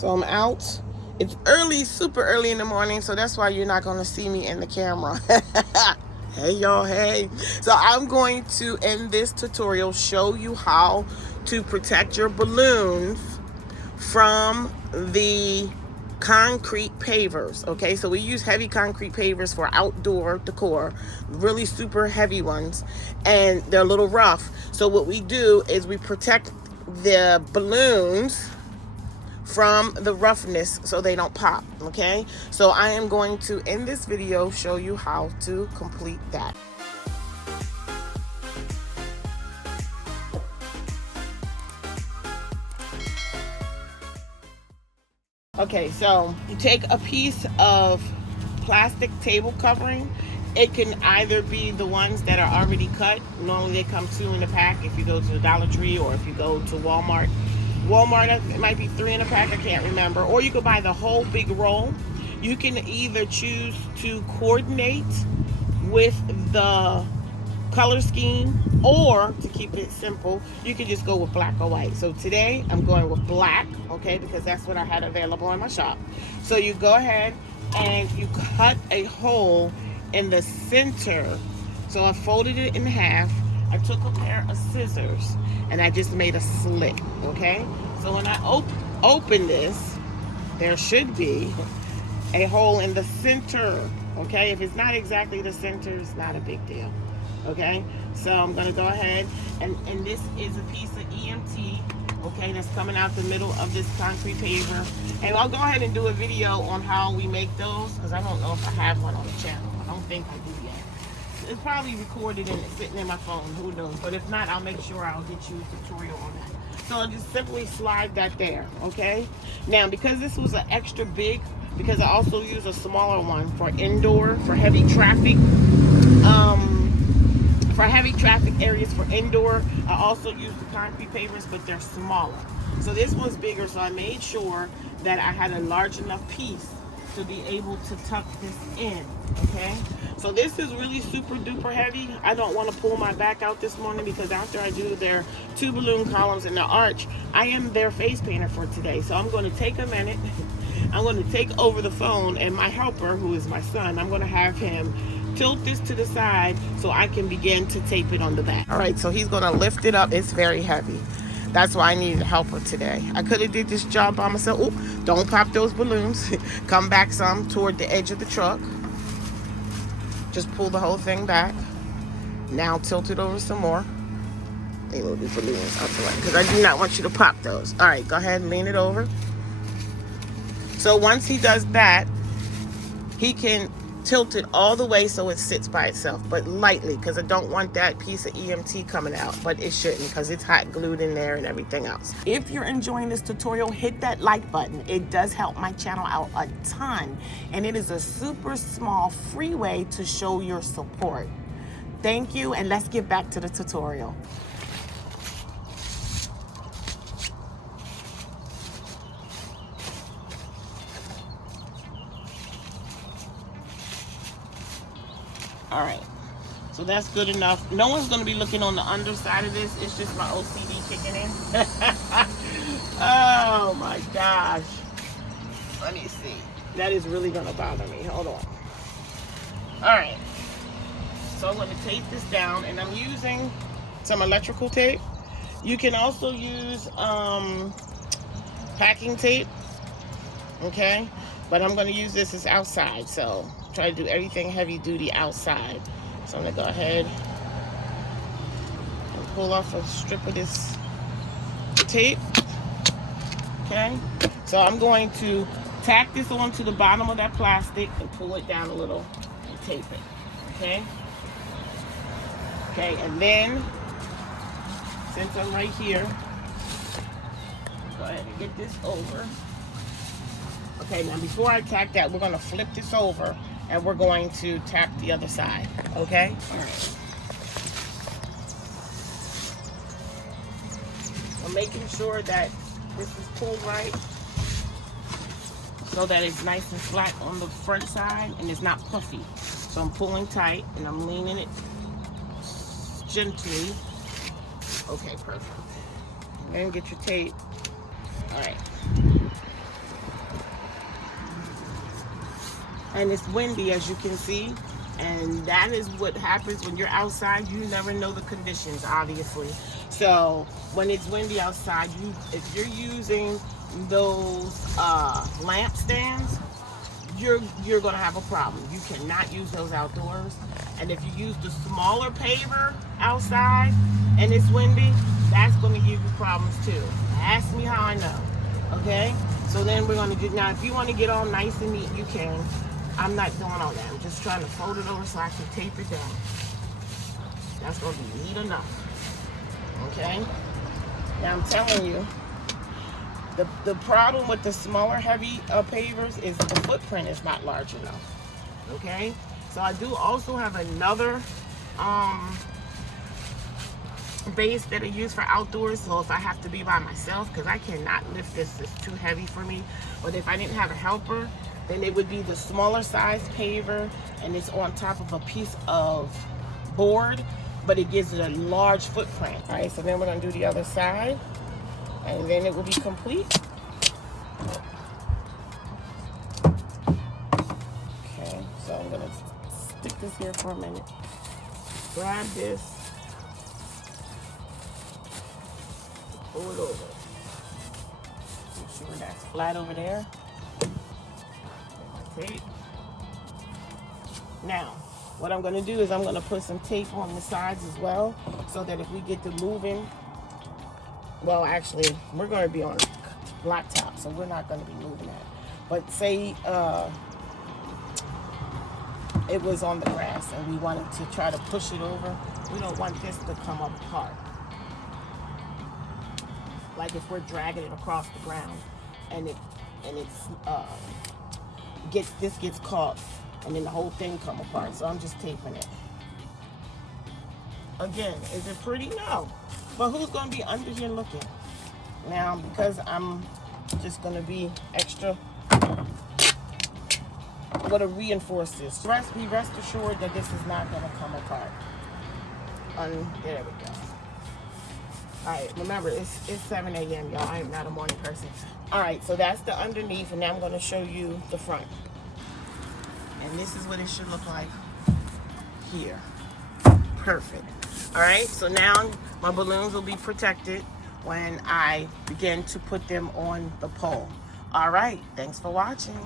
So I'm out. It's early, super early in the morning, so that's why you're not going to see me in the camera. Hey y'all, hey. So I'm going to, in this tutorial, show you how to protect your balloons from the concrete pavers. Okay, so we use heavy concrete pavers for outdoor decor, really super heavy ones, and they're a little rough. So what we do is we protect the balloons from the roughness so they don't pop. Okay, so I am going to, in this video, show you how to complete that. Okay, so you take a piece of plastic table covering. It can either be the ones that are already cut. Normally they come 2 in a pack if you go to the Dollar Tree, or if you go to Walmart. It might be 3 in a pack, I can't remember. Or you could buy the whole big roll. You can either choose to coordinate with the color scheme, or to keep it simple, you can just go with black or white. So today I'm going with black, okay, because that's what I had available in my shop. So you go ahead and you cut a hole in the center. So I folded it in half. I took a pair of scissors and I just made a slit, okay? So when I open this, there should be a hole in the center, okay? If it's not exactly the center, it's not a big deal, okay? So I'm gonna go ahead, and this is a piece of EMT, okay, that's coming out the middle of this concrete paver. And I'll go ahead and do a video on how we make those, because I don't know if I have one on the channel. I don't think I do yet. It's probably recorded and it's sitting in my phone, who knows? But if not, I'll make sure I'll get you a tutorial on that. So I'll just simply slide that there, okay? Now, because this was an extra big, because I also use a smaller one for indoor, for heavy traffic, areas for indoor, I also use the concrete pavers, but they're smaller. So this one's bigger, so I made sure that I had a large enough piece to be able to tuck this in, okay? So this is really super duper heavy. I don't want to pull my back out this morning, because after I do their 2 balloon columns in the arch, I am their face painter for today. So I'm going to take a minute. I'm going to take over the phone, and my helper, who is my son, I'm going to have him tilt this to the side so I can begin to tape it on the back. All right, so he's going to lift it up. It's very heavy. That's why I needed a helper today. I could have did this job by myself. Oh, don't pop those balloons. Come back some toward the edge of the truck. Just pull the whole thing back. Now tilt it over some more. They move these balloons out the way, because I do not want you to pop those. All right, go ahead and lean it over. So once he does that, he can tilt it all the way so it sits by itself, but lightly, because I don't want that piece of EMT coming out, but it shouldn't, because it's hot glued in there and everything else. If you're enjoying this tutorial, hit that like button. It does help my channel out a ton, and it is a super small free way to show your support. Thank you, and let's get back to the tutorial. All right, so that's good enough. No one's gonna be looking on the underside of this. It's just my OCD kicking in. Oh my gosh. Let me see. That is really gonna bother me. Hold on. All right, so I'm gonna tape this down, and I'm using some electrical tape. You can also use packing tape, okay? But I'm gonna use this as outside, so try to do everything heavy duty outside. So I'm gonna go ahead and pull off a strip of this tape, okay? So I'm going to tack this onto the bottom of that plastic and pull it down a little and tape it, okay? Okay, and then, since I'm right here, go ahead and get this over. Okay, now before I tack that, we're going to flip this over, and we're going to tack the other side, okay? All right. I'm making sure that this is pulled right so that it's nice and flat on the front side and it's not puffy. So I'm pulling tight and I'm leaning it gently. Okay, perfect. And get your tape. All right. and it's windy, as you can see. And that is what happens when you're outside. You never know the conditions, obviously. So when it's windy outside, if you're using those lamp stands, you're gonna have a problem. You cannot use those outdoors. And if you use the smaller paver outside and it's windy, that's gonna give you problems too. Ask me how I know. Okay? So then we're gonna do, now if you wanna get all nice and neat, you can. I'm not doing all that. I'm just trying to fold it over so I can tape it down. That's gonna be neat enough. Okay? Now I'm telling you, the problem with the smaller heavy pavers is the footprint is not large enough. Okay? So I do also have another base that I use for outdoors. So if I have to be by myself, because I cannot lift this, it's too heavy for me. But if I didn't have a helper, then it would be the smaller size paver, and it's on top of a piece of board, but it gives it a large footprint. All right, so then we're gonna do the other side, and then it will be complete. Okay, so I'm gonna stick this here for a minute. Grab this, pull it over. Make sure that's flat over there. Tape. Now, what I'm going to do is I'm going to put some tape on the sides as well, so that if we get to moving, well, actually, we're going to be on blacktop, so we're not going to be moving that. But say it was on the grass and we wanted to try to push it over, we don't want this to come apart. Like if we're dragging it across the ground and this gets caught, and then the whole thing come apart. So I'm just taping it. Again, is it pretty? No. But who's going to be under here looking? Now, because I'm just going to be extra, I'm going to reinforce this. Be rest assured that this is not going to come apart. There we go. All right, remember, it's 7 a.m., y'all. I am not a morning person. All right, so that's the underneath, and now I'm going to show you the front. And this is what it should look like here. Perfect. All right, so now my balloons will be protected when I begin to put them on the pole. All right, thanks for watching.